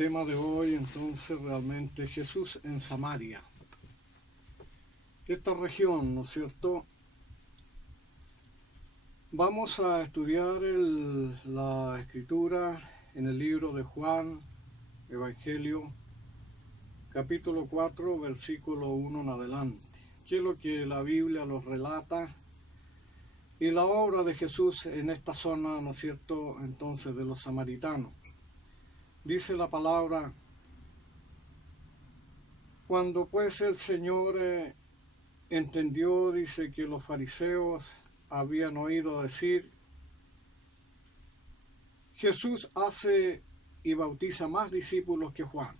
tema de hoy entonces realmente Jesús en Samaria. Esta región, ¿no es cierto? Vamos a estudiar la escritura en el libro de Juan, Evangelio, capítulo 4, versículo 1 en adelante. ¿Qué es lo que la Biblia nos relata? Y la obra de Jesús en esta zona, ¿no es cierto?, entonces de los samaritanos. Dice la palabra: cuando pues el Señor entendió, dice, que los fariseos habían oído decir: Jesús hace y bautiza más discípulos que Juan.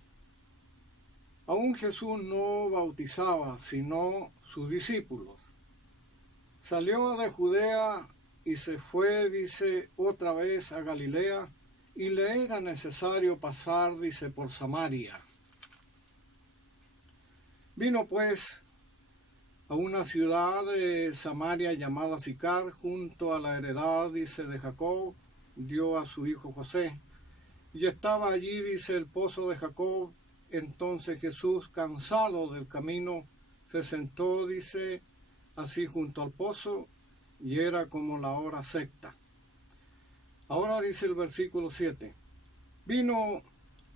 Aún Jesús no bautizaba, sino sus discípulos. Salió de Judea y se fue, dice, otra vez a Galilea, y le era necesario pasar, dice, por Samaria. Vino pues a una ciudad de Samaria llamada Sicar, junto a la heredad, dice, de Jacob, dio a su hijo José. Y estaba allí, dice, el pozo de Jacob. Entonces Jesús, cansado del camino, se sentó, dice, así junto al pozo, y era como la hora sexta. Ahora dice el versículo 7, vino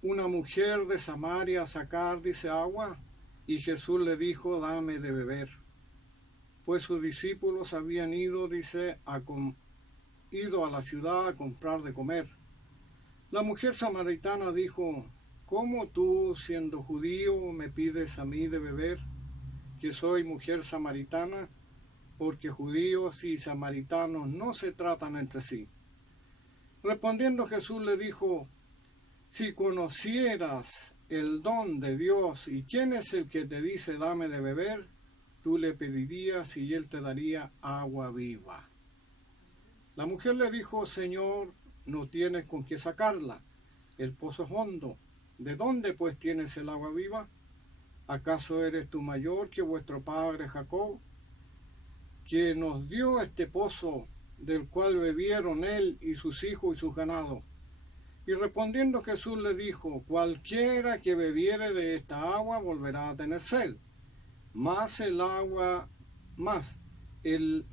una mujer de Samaria a sacar, dice, agua, y Jesús le dijo: dame de beber. Pues sus discípulos habían ido, dice, ido a la ciudad a comprar de comer. La mujer samaritana dijo: ¿cómo tú, siendo judío, me pides a mí de beber, que soy mujer samaritana? Porque judíos y samaritanos no se tratan entre sí. Respondiendo Jesús le dijo: si conocieras el don de Dios y quién es el que te dice dame de beber, tú le pedirías y él te daría agua viva. La mujer le dijo: Señor, no tienes con qué sacarla, el pozo es hondo. ¿De dónde pues tienes el agua viva? ¿Acaso eres tú mayor que vuestro padre Jacob, que nos dio este pozo, del cual bebieron él y sus hijos y sus ganados? Y respondiendo Jesús le dijo: cualquiera que bebiere de esta agua volverá a tener sed, mas el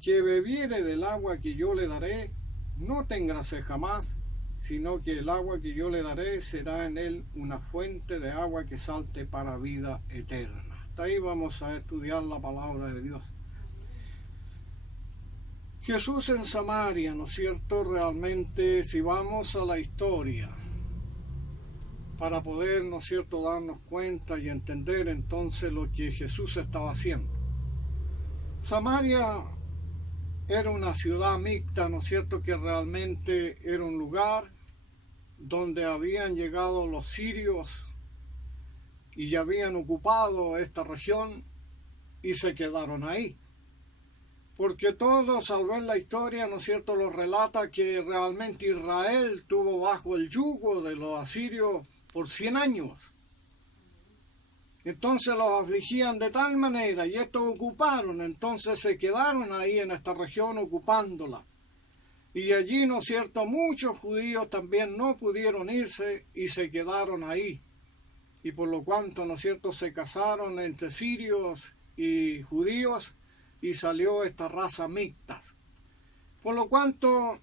que bebiere del agua que yo le daré no tendrá sed jamás, sino que el agua que yo le daré será en él una fuente de agua que salte para vida eterna. Hasta ahí vamos a estudiar la palabra de Dios. Jesús en Samaria, ¿no es cierto? Realmente, si vamos a la historia, para poder, ¿no es cierto?, darnos cuenta y entender entonces lo que Jesús estaba haciendo. Samaria era una ciudad mixta, ¿no es cierto?, que realmente era un lugar donde habían llegado los sirios y ya habían ocupado esta región y se quedaron ahí. Porque todos, al ver la historia, ¿no es cierto?, los relata que realmente Israel estuvo bajo el yugo de los asirios por 100 años. Entonces los afligían de tal manera, y estos ocuparon, entonces se quedaron ahí en esta región ocupándola. Y allí, ¿no es cierto?, muchos judíos también no pudieron irse y se quedaron ahí. Y por lo cuanto, ¿no es cierto?, se casaron entre sirios y judíos, y salió esta raza mixta. Por lo cuanto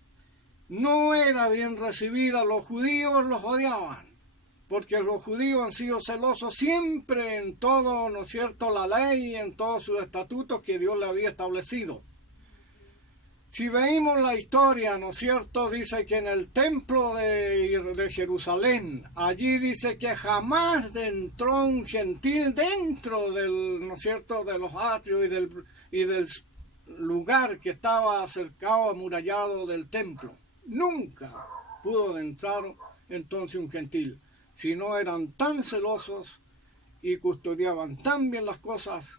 no era bien recibida, los judíos los odiaban, porque los judíos han sido celosos siempre en todo, ¿no es cierto?, la ley y en todos sus estatutos que Dios le había establecido. Si veíamos la historia, ¿no es cierto?, dice que en el templo de Jerusalén, allí dice que jamás entró un gentil dentro del, ¿no es cierto?, de los atrios y del lugar que estaba cercado, amurallado del templo. Nunca pudo entrar entonces un gentil, si no eran tan celosos y custodiaban tan bien las cosas,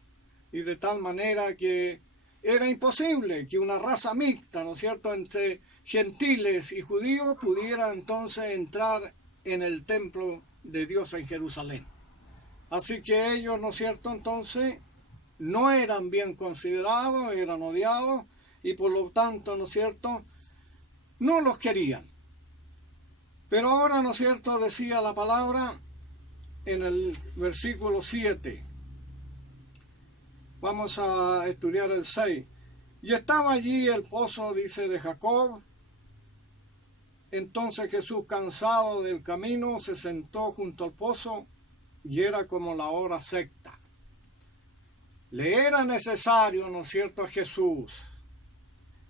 y de tal manera que era imposible que una raza mixta, ¿no es cierto?, entre gentiles y judíos pudiera entonces entrar en el templo de Dios en Jerusalén. Así que ellos, ¿no es cierto?, entonces no eran bien considerados, eran odiados, y por lo tanto, ¿no es cierto?, no los querían. Pero ahora, ¿no es cierto?, decía la palabra en el versículo 7. Vamos a estudiar el 6. Y estaba allí el pozo, dice, de Jacob. Entonces Jesús, cansado del camino, se sentó junto al pozo, y era como la hora sexta. Le era necesario, ¿no es cierto?, a Jesús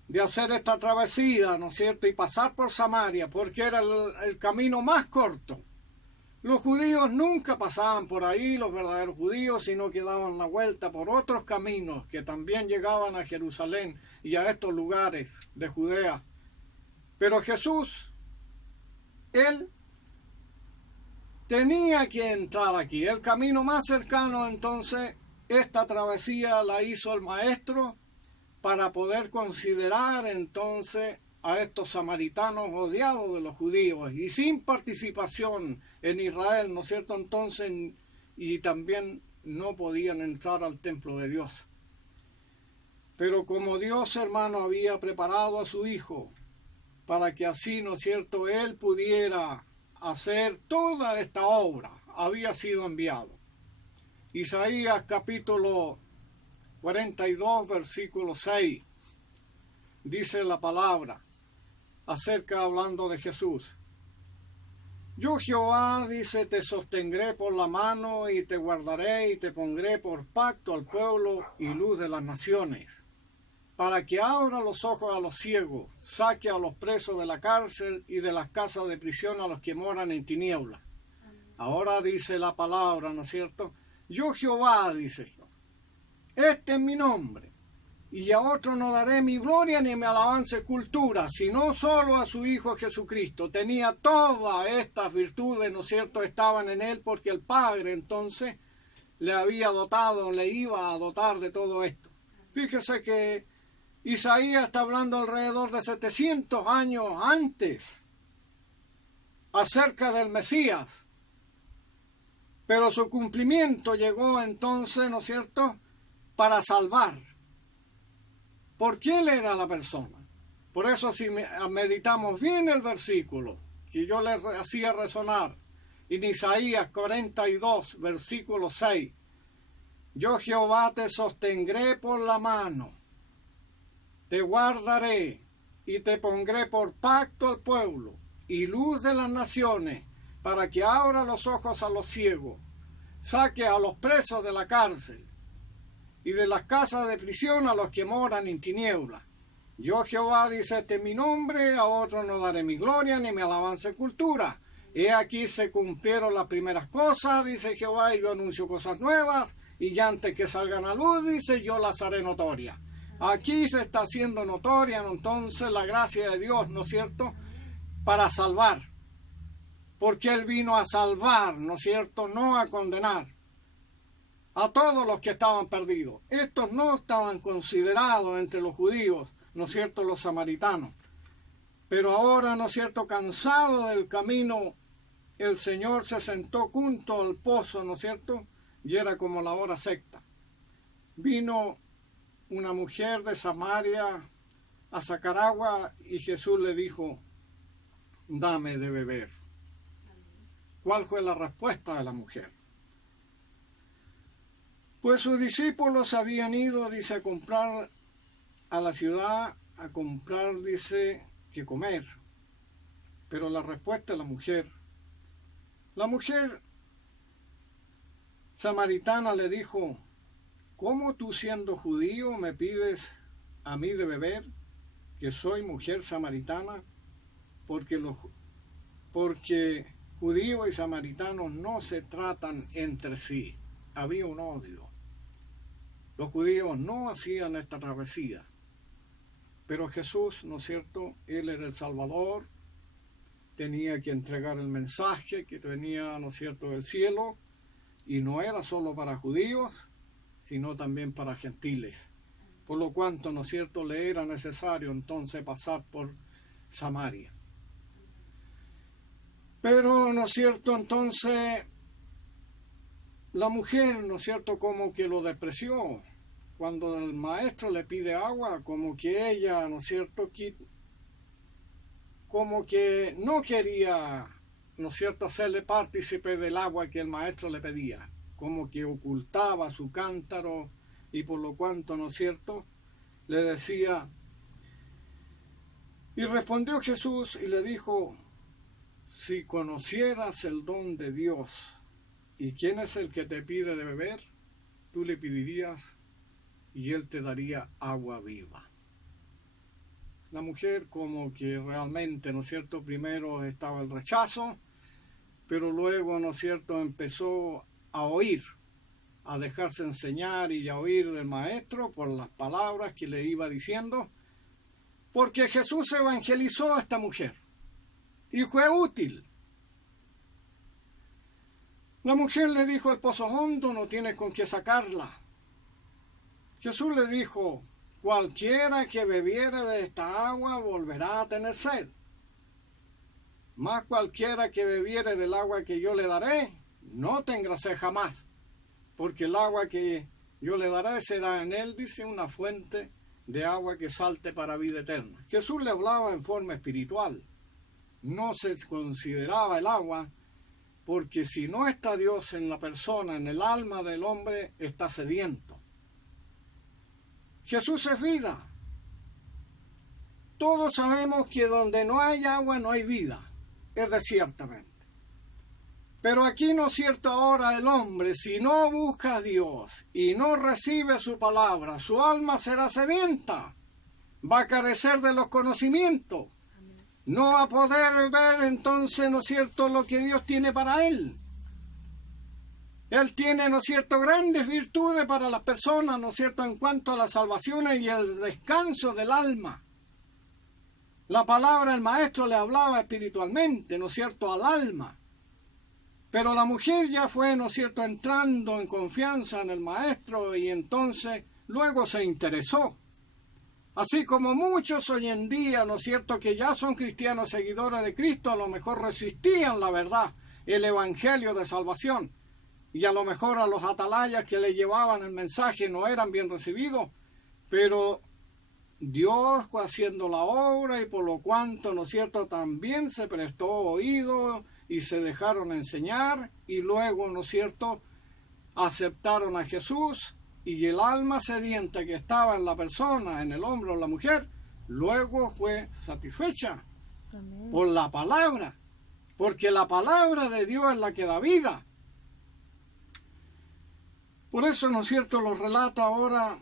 de hacer esta travesía, ¿no es cierto?, y pasar por Samaria, porque era el camino más corto. Los judíos nunca pasaban por ahí, los verdaderos judíos, sino que daban la vuelta por otros caminos que también llegaban a Jerusalén y a estos lugares de Judea. Pero Jesús, él tenía que entrar aquí. El camino más cercano, entonces, esta travesía la hizo el maestro para poder considerar entonces a estos samaritanos odiados de los judíos y sin participación en Israel, ¿no es cierto? Entonces, y también no podían entrar al templo de Dios. Pero como Dios, hermano, había preparado a su Hijo para que así, ¿no es cierto?, Él pudiera hacer toda esta obra, había sido enviado. Isaías capítulo 42, versículo 6, dice la palabra, hablando de Jesús. Yo Jehová, dice, te sostendré por la mano y te guardaré y te pondré por pacto al pueblo y luz de las naciones, para que abra los ojos a los ciegos, saque a los presos de la cárcel y de las casas de prisión a los que moran en tinieblas. Ahora dice la palabra, ¿no es cierto? Yo Jehová, dice, este es mi nombre, y a otro no daré mi gloria ni mi alabanza y cultura, sino solo a su Hijo Jesucristo. Tenía todas estas virtudes, ¿no es cierto?, estaban en él porque el Padre entonces le había dotado, le iba a dotar de todo esto. Fíjese que Isaías está hablando alrededor de 700 años antes acerca del Mesías, pero su cumplimiento llegó entonces, ¿no es cierto?, para salvar. Porque él era la persona. Por eso si meditamos bien el versículo que yo le hacía resonar en Isaías 42, versículo 6, yo Jehová te sostendré por la mano, te guardaré y te pondré por pacto al pueblo y luz de las naciones, para que abra los ojos a los ciegos, saque a los presos de la cárcel y de las casas de prisión a los que moran en tinieblas. Yo Jehová, dice, este es mi nombre, a otro no daré mi gloria ni mi alabanza y cultura. He aquí se cumplieron las primeras cosas, dice Jehová, y yo anuncio cosas nuevas, y ya antes que salgan a luz, dice, yo las haré notorias. Aquí se está haciendo notoria entonces la gracia de Dios, ¿no es cierto?, para salvar. Porque Él vino a salvar, ¿no es cierto?, no a condenar a todos los que estaban perdidos. Estos no estaban considerados entre los judíos, ¿no es cierto?, los samaritanos. Pero ahora, ¿no es cierto?, cansado del camino, el Señor se sentó junto al pozo, ¿no es cierto?, y era como la hora sexta. Vino una mujer de Samaria a sacar agua y Jesús le dijo, dame de beber. ¿Cuál fue la respuesta de la mujer? Pues sus discípulos habían ido, dice, a comprar a la ciudad, a comprar, dice, que comer. Pero la respuesta de la mujer samaritana le dijo, ¿cómo tú siendo judío me pides a mí de beber, que soy mujer samaritana? Porque judíos y samaritanos no se tratan entre sí. Había un odio. Los judíos no hacían esta travesía. Pero Jesús, ¿no es cierto?, Él era el Salvador, tenía que entregar el mensaje que tenía, ¿no es cierto?, del cielo, y no era solo para judíos, sino también para gentiles. Por lo cuanto, ¿no es cierto?, le era necesario entonces pasar por Samaria. Pero, ¿no es cierto?, entonces la mujer, ¿no es cierto?, como que lo despreció. Cuando el maestro le pide agua, como que ella, ¿no es cierto?, como que no quería, ¿no es cierto?, hacerle partícipe del agua que el maestro le pedía, como que ocultaba su cántaro y por lo cuanto, ¿no es cierto?, le decía. Y respondió Jesús y le dijo: si conocieras el don de Dios y quién es el que te pide de beber, tú le pedirías y él te daría agua viva. La mujer como que realmente, ¿no es cierto?, primero estaba el rechazo, pero luego, ¿no es cierto?, empezó a oír, a dejarse enseñar y a oír del maestro por las palabras que le iba diciendo, porque Jesús evangelizó a esta mujer y fue útil. La mujer le dijo: el pozo hondo, no tienes con qué sacarla. Jesús le dijo: cualquiera que bebiere de esta agua volverá a tener sed. Mas cualquiera que bebiere del agua que yo le daré, no tendrá sed jamás. Porque el agua que yo le daré será en él, dice, una fuente de agua que salte para vida eterna. Jesús le hablaba en forma espiritual. No se consideraba el agua, porque si no está Dios en la persona, en el alma del hombre, está sediento. Jesús es vida. Todos sabemos que donde no hay agua no hay vida, es ciertamente. Pero aquí, ¿no es cierto?, ahora el hombre, si no busca a Dios y no recibe su palabra, su alma será sedienta, va a carecer de los conocimientos, no va a poder ver entonces, ¿no es cierto?, lo que Dios tiene para él. Él tiene, ¿no es cierto?, grandes virtudes para las personas, ¿no es cierto?, en cuanto a la salvación y el descanso del alma. La palabra del maestro le hablaba espiritualmente, ¿no es cierto?, al alma. Pero la mujer ya fue, ¿no es cierto?, entrando en confianza en el maestro y entonces luego se interesó. Así como muchos hoy en día, ¿no es cierto?, que ya son cristianos seguidores de Cristo, a lo mejor resistían la verdad, el evangelio de salvación. Y a lo mejor a los atalayas que le llevaban el mensaje no eran bien recibidos, pero Dios fue haciendo la obra y por lo cuanto, ¿no es cierto?, también se prestó oído y se dejaron enseñar y luego, ¿no es cierto?, aceptaron a Jesús y el alma sedienta que estaba en la persona, en el hombre o la mujer, luego fue satisfecha. Amén. Por la palabra, porque la palabra de Dios es la que da vida. Por eso, ¿no es cierto?, lo relata ahora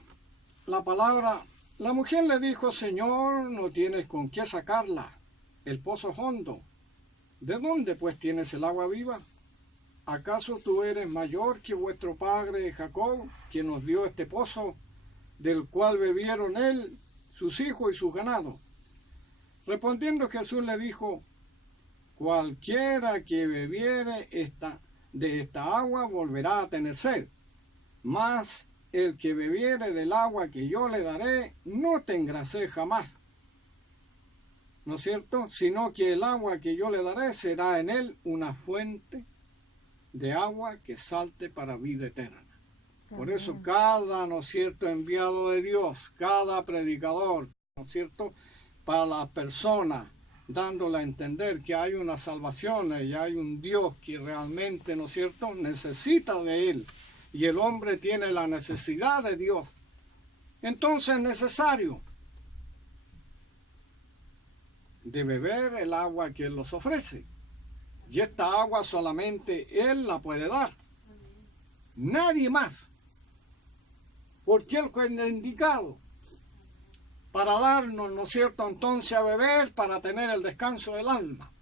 la palabra. La mujer le dijo: Señor, no tienes con qué sacarla, el pozo es hondo. ¿De dónde pues tienes el agua viva? ¿Acaso tú eres mayor que vuestro padre Jacob, que nos dio este pozo, del cual bebieron él, sus hijos y sus ganados? Respondiendo Jesús le dijo: cualquiera que bebiere de esta agua volverá a tener sed. Mas el que bebiere del agua que yo le daré no tendrá sed jamás, ¿no es cierto?, sino que el agua que yo le daré será en él una fuente de agua que salte para vida eterna. Por eso cada, ¿no es cierto?, enviado de Dios, cada predicador, ¿no es cierto?, para la persona, dándole a entender que hay una salvación y hay un Dios que realmente, ¿no es cierto?, necesita de él. Y el hombre tiene la necesidad de Dios. Entonces es necesario de beber el agua que Él nos ofrece. Y esta agua solamente Él la puede dar. Nadie más. Porque Él fue el indicado para darnos, ¿no es cierto?, entonces a beber para tener el descanso del alma.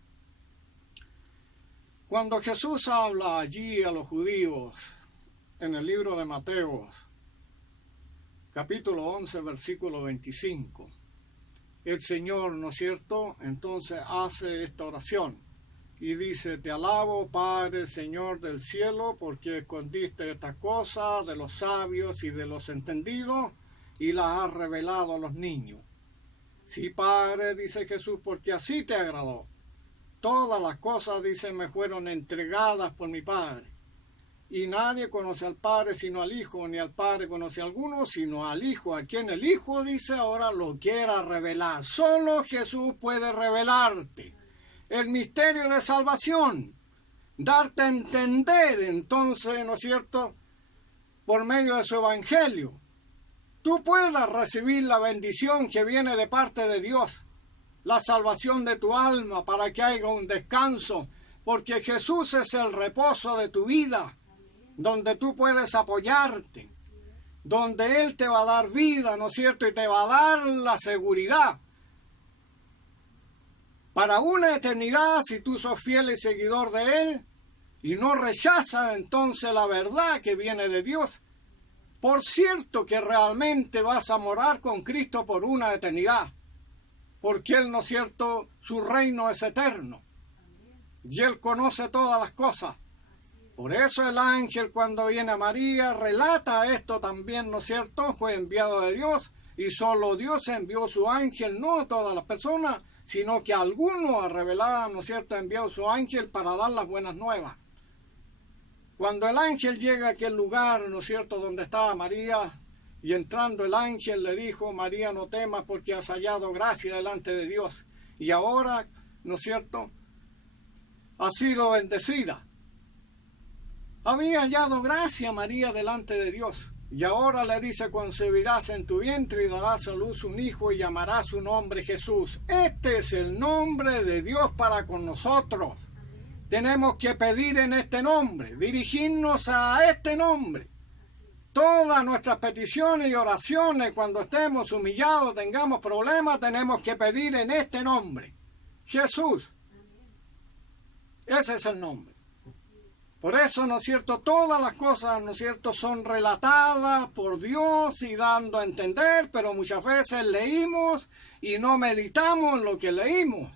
Cuando Jesús habla allí a los judíos, en el libro de Mateo, capítulo 11, versículo 25, el Señor, ¿no es cierto?, entonces hace esta oración y dice: te alabo, Padre, Señor del cielo, porque escondiste estas cosas de los sabios y de los entendidos y las has revelado a los niños. Sí, Padre, dice Jesús, porque así te agradó. Todas las cosas, dice, me fueron entregadas por mi Padre. Y nadie conoce al Padre sino al Hijo, ni al Padre conoce a alguno sino al Hijo, a quien el Hijo, dice, ahora lo quiera revelar. Solo Jesús puede revelarte el misterio de salvación, darte a entender entonces, ¿no es cierto?, por medio de su evangelio, tú puedas recibir la bendición que viene de parte de Dios, la salvación de tu alma para que haya un descanso, porque Jesús es el reposo de tu vida, donde tú puedes apoyarte, donde Él te va a dar vida, ¿no es cierto?, y te va a dar la seguridad para una eternidad si tú sos fiel y seguidor de Él y no rechazas entonces la verdad que viene de Dios. Por cierto que realmente vas a morar con Cristo por una eternidad, porque Él, ¿no es cierto?, su reino es eterno y Él conoce todas las cosas. Por eso el ángel, cuando viene a María, relata esto también, ¿no es cierto?, fue enviado de Dios y solo Dios envió su ángel, no a todas las personas, sino que a algunos a revelar, ¿no es cierto?, envió su ángel para dar las buenas nuevas. Cuando el ángel llega a aquel lugar, ¿no es cierto?, donde estaba María, y entrando el ángel le dijo: María, no temas porque has hallado gracia delante de Dios. Y ahora, ¿no es cierto?, has sido bendecida. Había hallado gracia María delante de Dios. Y ahora le dice: concebirás en tu vientre y darás a luz un hijo y llamarás su nombre Jesús. Este es el nombre de Dios para con nosotros. Tenemos que pedir en este nombre, dirigirnos a este nombre. Todas nuestras peticiones y oraciones, cuando estemos humillados, tengamos problemas, tenemos que pedir en este nombre. Jesús. Ese es el nombre. Por eso, ¿no es cierto?, todas las cosas, ¿no es cierto?, son relatadas por Dios y dando a entender, pero muchas veces leímos y no meditamos en lo que leímos.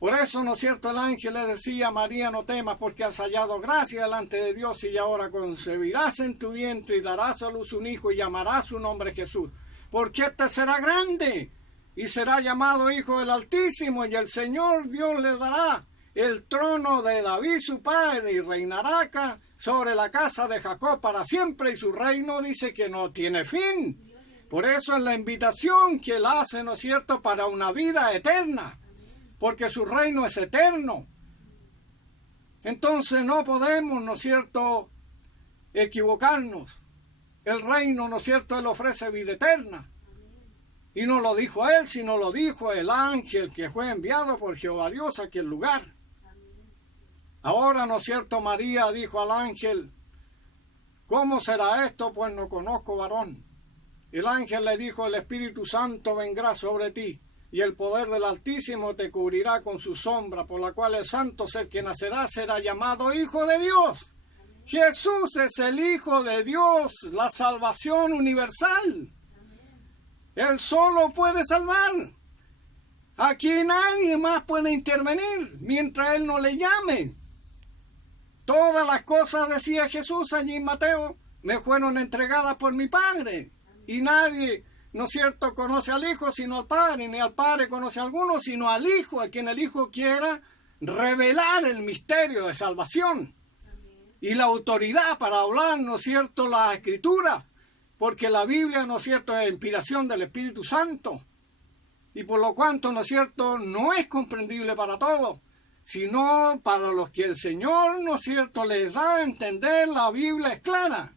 Por eso, ¿no es cierto?, el ángel le decía: María, no temas porque has hallado gracia delante de Dios y ahora concebirás en tu vientre y darás a luz un hijo y llamarás su nombre Jesús. Porque este será grande y será llamado Hijo del Altísimo, y el Señor Dios le dará el trono de David su padre y reinará acá sobre la casa de Jacob para siempre, y su reino, dice, que no tiene fin. Por eso es la invitación que él hace, ¿no es cierto?, para una vida eterna, porque su reino es eterno. Entonces no podemos, ¿no es cierto?, equivocarnos. El reino, ¿no es cierto?, él ofrece vida eterna. Y no lo dijo él, sino lo dijo el ángel que fue enviado por Jehová Dios a aquel lugar. Ahora, ¿no es cierto?, María dijo al ángel: ¿cómo será esto? Pues no conozco varón. El ángel le dijo: el Espíritu Santo vendrá sobre ti, y el poder del Altísimo te cubrirá con su sombra, por la cual el santo ser que nacerá será llamado Hijo de Dios. Jesús es el Hijo de Dios, la salvación universal. Él solo puede salvar. Aquí nadie más puede intervenir mientras Él no le llame. Todas las cosas, decía Jesús allí en Mateo, me fueron entregadas por mi Padre. Y nadie, ¿no es cierto?, conoce al Hijo sino al Padre, ni al Padre conoce a alguno sino al Hijo, a quien el Hijo quiera revelar el misterio de salvación. Y la autoridad para hablar, ¿no es cierto?, la Escritura, porque la Biblia, ¿no es cierto?, es inspiración del Espíritu Santo. Y por lo cuanto, ¿no es cierto?, no es comprendible para todos, sino para los que el Señor, ¿no es cierto?, les da a entender. La Biblia es clara.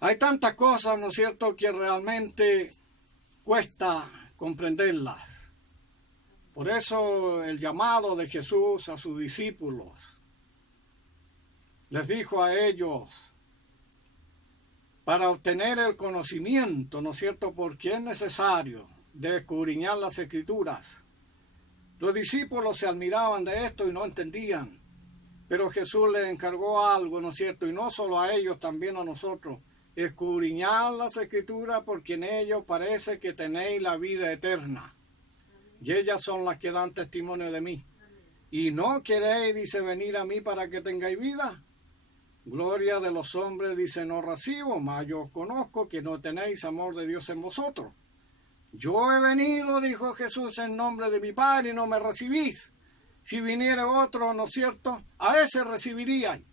Hay tantas cosas, ¿no es cierto?, que realmente cuesta comprenderlas. Por eso el llamado de Jesús a sus discípulos, les dijo a ellos: para obtener el conocimiento, ¿no es cierto?, porque es necesario de escudriñar las Escrituras. Los discípulos se admiraban de esto y no entendían, pero Jesús les encargó algo, ¿no es cierto?, y no solo a ellos, también a nosotros: escudriñar las Escrituras, porque en ellos parece que tenéis la vida eterna, y ellas son las que dan testimonio de mí. Y no queréis, dice, venir a mí para que tengáis vida. Gloria de los hombres, dice, no recibo, mas yo os conozco que no tenéis amor de Dios en vosotros. Yo he venido, dijo Jesús, en nombre de mi Padre, y no me recibís. Si viniere otro, ¿no es cierto?, a ese recibirían.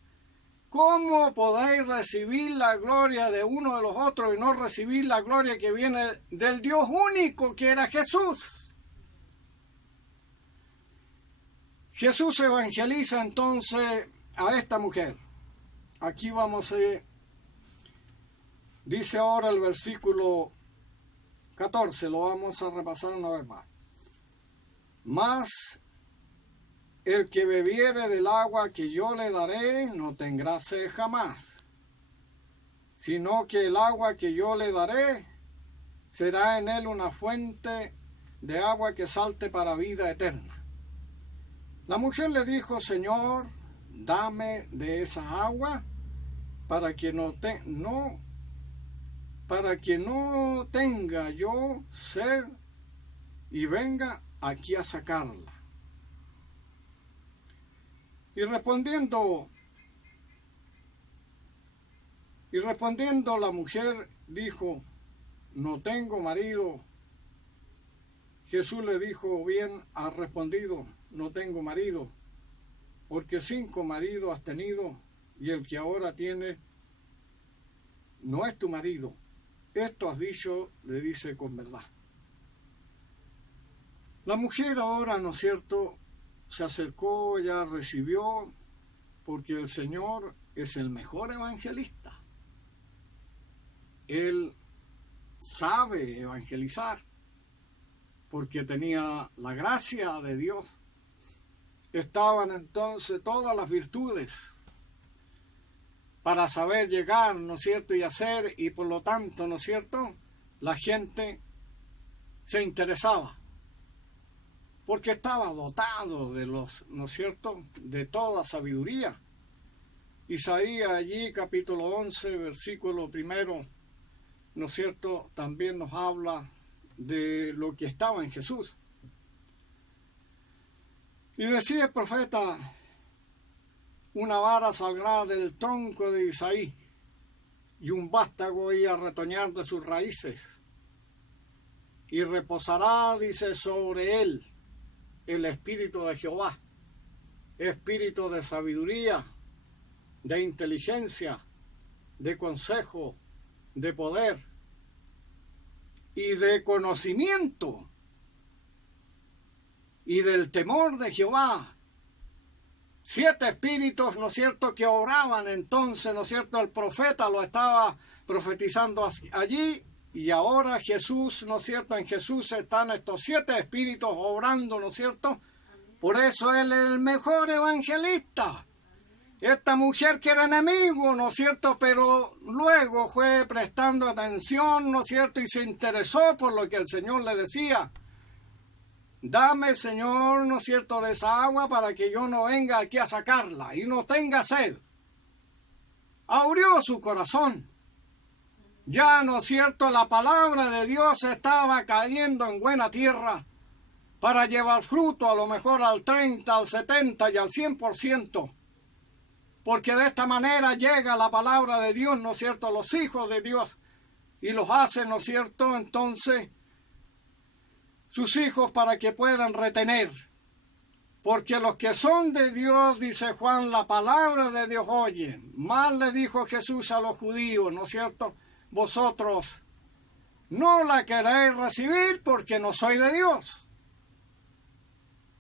¿Cómo podéis recibir la gloria de uno de los otros y no recibir la gloria que viene del Dios único, que era Jesús? Jesús evangeliza entonces a esta mujer. Aquí vamos a... Dice ahora el versículo 14, lo vamos a repasar una vez más. Mas el que bebiere del agua que yo le daré no tendrá sed jamás, sino que el agua que yo le daré será en él una fuente de agua que salte para vida eterna. La mujer le dijo: Señor, dame de esa agua para que no tenga yo sed y venga aquí a sacarla. Y respondiendo la mujer dijo: no tengo marido. Jesús le dijo: bien has respondido, no tengo marido, porque 5 maridos has tenido y el que ahora tienes no es tu marido. Esto has dicho, le dice, con verdad. La mujer ahora, ¿no es cierto?, se acercó, ya recibió, porque el Señor es el mejor evangelista. Él sabe evangelizar, porque tenía la gracia de Dios. Estaban entonces todas las virtudes para saber llegar, ¿no es cierto?, y hacer, y por lo tanto, ¿no es cierto?, la gente se interesaba, porque estaba dotado de los, ¿no es cierto?, de toda sabiduría. Isaías allí, capítulo 11, versículo 1, ¿no es cierto?, también nos habla de lo que estaba en Jesús. Y decía el profeta: una vara saldrá del tronco de Isaí, y un vástago iba a retoñar de sus raíces, y reposará, dice, sobre él el espíritu de Jehová, espíritu de sabiduría, de inteligencia, de consejo, de poder y de conocimiento y del temor de Jehová. 7 espíritus, ¿no es cierto?, que obraban entonces, ¿no es cierto?, el profeta lo estaba profetizando allí, y ahora Jesús, ¿no es cierto?, en Jesús están estos 7 espíritus obrando, ¿no es cierto? Por eso Él es el mejor evangelista. Esta mujer que era enemigo, ¿no es cierto?, pero luego fue prestando atención, ¿no es cierto?, y se interesó por lo que el Señor le decía. Dame, Señor, ¿no es cierto?, de esa agua para que yo no venga aquí a sacarla y no tenga sed. Abrió su corazón. Ya, ¿no es cierto?, la palabra de Dios estaba cayendo en buena tierra para llevar fruto a lo mejor al 30, al 70 y al 100%. Porque de esta manera llega la palabra de Dios, ¿no es cierto?, a los hijos de Dios y los hace, ¿no es cierto?, entonces sus hijos para que puedan retener. Porque los que son de Dios, dice Juan, la palabra de Dios oyen. Más le dijo Jesús a los judíos, ¿no es cierto? Vosotros no la queréis recibir porque no soy de Dios.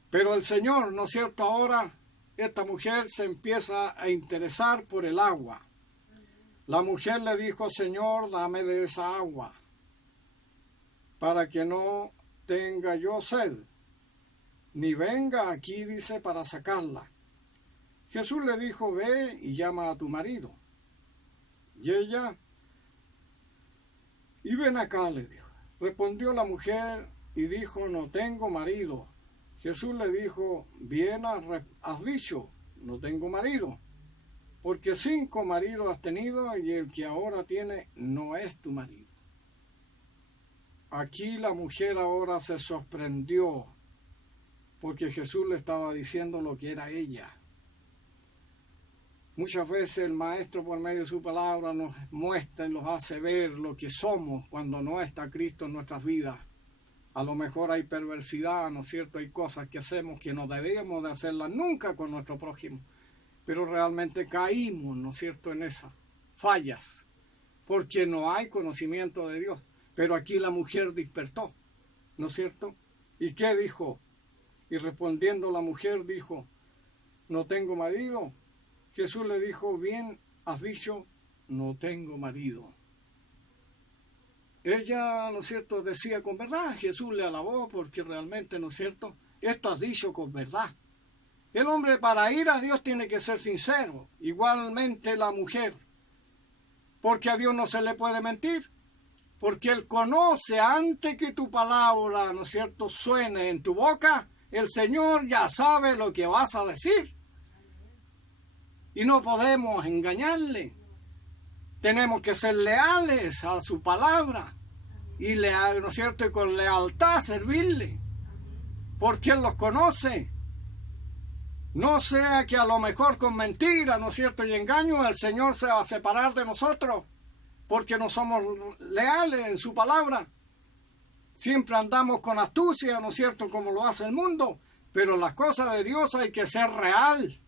Pero el Señor, ¿no es cierto?, ahora esta mujer se empieza a interesar por el agua. La mujer le dijo: Señor, dame de esa agua para que no tenga yo sed, ni venga aquí, dice, para sacarla. Jesús le dijo: ve y llama a tu marido. Y ella: y ven acá, le dijo. Respondió la mujer y dijo: no tengo marido. Jesús le dijo: bien has dicho, no tengo marido, porque 5 maridos has tenido y el que ahora tiene no es tu marido. Aquí la mujer ahora se sorprendió, porque Jesús le estaba diciendo lo que era ella. Muchas veces el Maestro, por medio de su palabra, nos muestra y nos hace ver lo que somos cuando no está Cristo en nuestras vidas. A lo mejor hay perversidad, ¿no es cierto? Hay cosas que hacemos que no debíamos de hacerlas nunca con nuestro prójimo. Pero realmente caímos, ¿no es cierto?, en esas fallas, porque no hay conocimiento de Dios. Pero aquí la mujer despertó, ¿no es cierto? ¿Y qué dijo? Y respondiendo la mujer dijo, no tengo marido. Jesús le dijo, bien has dicho, no tengo marido. Ella, ¿no es cierto?, decía con verdad. Jesús le alabó porque realmente, ¿no es cierto?, esto has dicho con verdad. El hombre para ir a Dios tiene que ser sincero. Igualmente la mujer. Porque a Dios no se le puede mentir. Porque Él conoce antes que tu palabra, ¿no es cierto?, suene en tu boca. El Señor ya sabe lo que vas a decir. Y no podemos engañarle. Tenemos que ser leales a su palabra. Y leal, ¿no es cierto?, y con lealtad servirle. Porque Él los conoce. No sea que a lo mejor con mentira, ¿no es cierto?, y engaño, el Señor se va a separar de nosotros, porque no somos leales en su palabra. Siempre andamos con astucia, ¿no es cierto?, como lo hace el mundo, pero las cosas de Dios hay que ser real.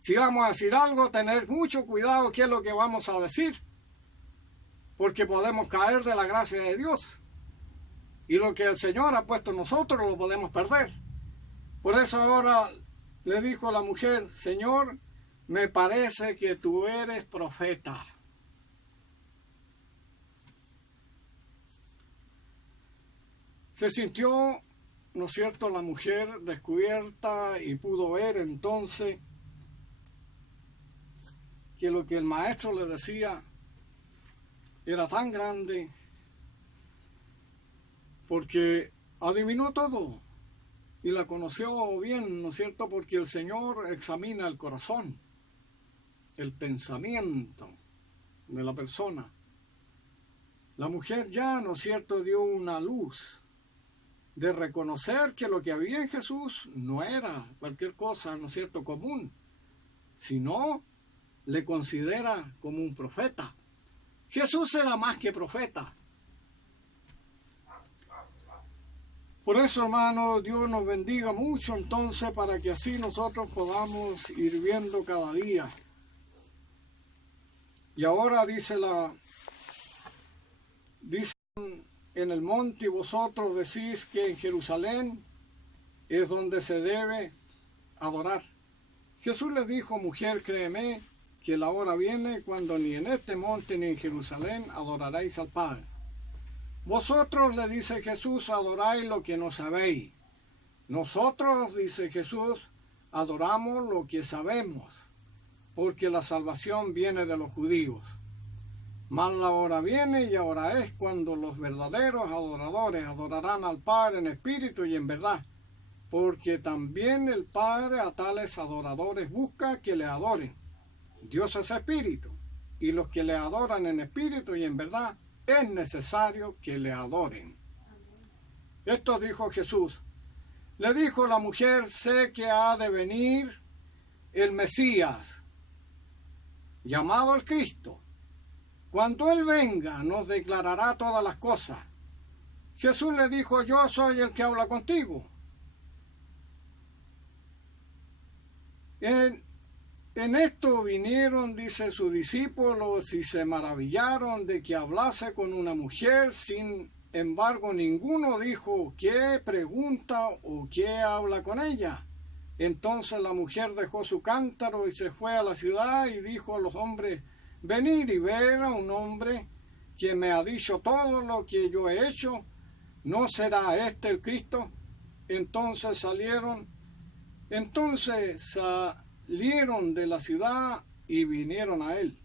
Si vamos a decir algo, tener mucho cuidado qué es lo que vamos a decir, porque podemos caer de la gracia de Dios. Y lo que el Señor ha puesto en nosotros lo podemos perder. Por eso ahora le dijo la mujer, Señor, me parece que tú eres profeta. Se sintió, ¿no es cierto?, la mujer descubierta y pudo ver entonces que lo que el maestro le decía era tan grande porque adivinó todo. Y la conoció bien, ¿no es cierto?, porque el Señor examina el corazón, el pensamiento de la persona. La mujer ya, ¿no es cierto?, dio una luz de reconocer que lo que había en Jesús no era cualquier cosa, ¿no es cierto?, común, sino le considera como un profeta. Jesús era más que profeta. Por eso, hermano, Dios nos bendiga mucho entonces para que así nosotros podamos ir viendo cada día. Y ahora dice en el monte y vosotros decís que en Jerusalén es donde se debe adorar. Jesús le dijo, mujer, créeme que la hora viene cuando ni en este monte ni en Jerusalén adoraréis al Padre. Vosotros, le dice Jesús, adoráis lo que no sabéis. Nosotros, dice Jesús, adoramos lo que sabemos, porque la salvación viene de los judíos. Mas la hora viene y ahora es cuando los verdaderos adoradores adorarán al Padre en espíritu y en verdad, porque también el Padre a tales adoradores busca que le adoren. Dios es espíritu, y los que le adoran en espíritu y en verdad, es necesario que le adoren. Esto dijo Jesús. Le dijo la mujer, sé que ha de venir el Mesías, llamado el Cristo. Cuando Él venga, nos declarará todas las cosas. Jesús le dijo, yo soy el que habla contigo. En esto vinieron, dice, sus discípulos y se maravillaron de que hablase con una mujer. Sin embargo, ninguno dijo, ¿qué pregunta o qué habla con ella? Entonces la mujer dejó su cántaro y se fue a la ciudad y dijo a los hombres, venid y ver a un hombre que me ha dicho todo lo que yo he hecho. ¿No será este el Cristo? Entonces salieron de la ciudad y vinieron a él.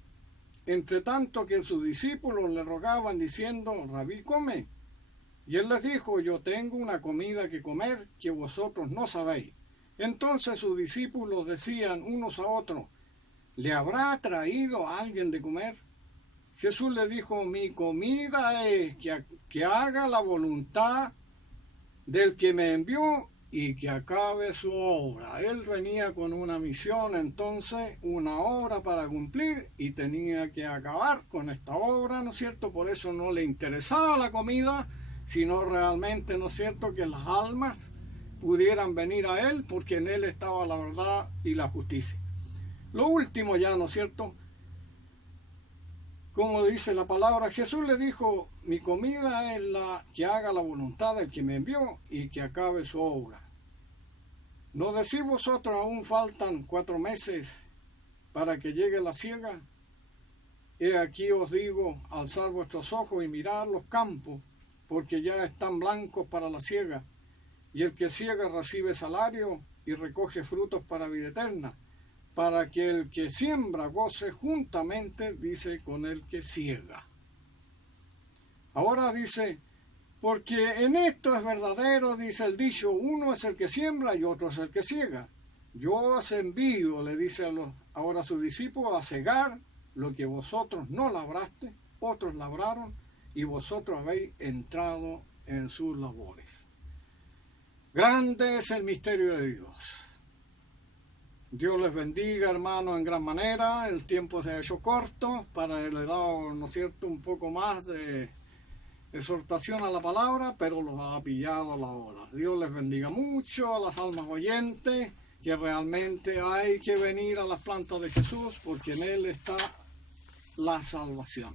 Entre tanto que sus discípulos le rogaban diciendo, Rabí, come. Y él les dijo, yo tengo una comida que comer que vosotros no sabéis. Entonces sus discípulos decían unos a otros, ¿le habrá traído a alguien de comer? Jesús le dijo, mi comida es que haga la voluntad del que me envió y que acabe su obra. Él venía con una misión, entonces, una obra para cumplir y tenía que acabar con esta obra, ¿no es cierto? Por eso no le interesaba la comida, sino realmente, ¿no es cierto?, que las almas pudieran venir a Él, porque en Él estaba la verdad y la justicia. Lo último ya, ¿no es cierto?, como dice la palabra, Jesús le dijo, mi comida es la que haga la voluntad del que me envió y que acabe su obra. ¿No decís vosotros aún faltan 4 meses para que llegue la siega? He aquí os digo, alzad vuestros ojos y mirad los campos, porque ya están blancos para la siega. Y el que siega recibe salario y recoge frutos para vida eterna, para que el que siembra goce juntamente, dice, con el que siega. Ahora dice, porque en esto es verdadero, dice el dicho, uno es el que siembra y otro es el que siega. Yo os envío, le dice ahora a sus discípulos, a cegar lo que vosotros no labraste, otros labraron, y vosotros habéis entrado en sus labores. Grande es el misterio de Dios. Dios les bendiga, hermanos, en gran manera. El tiempo se ha hecho corto, para el dado, ¿no es cierto?, un poco más de exhortación a la palabra, pero los ha pillado la hora. Dios les bendiga mucho a las almas oyentes, que realmente hay que venir a las plantas de Jesús, porque en Él está la salvación.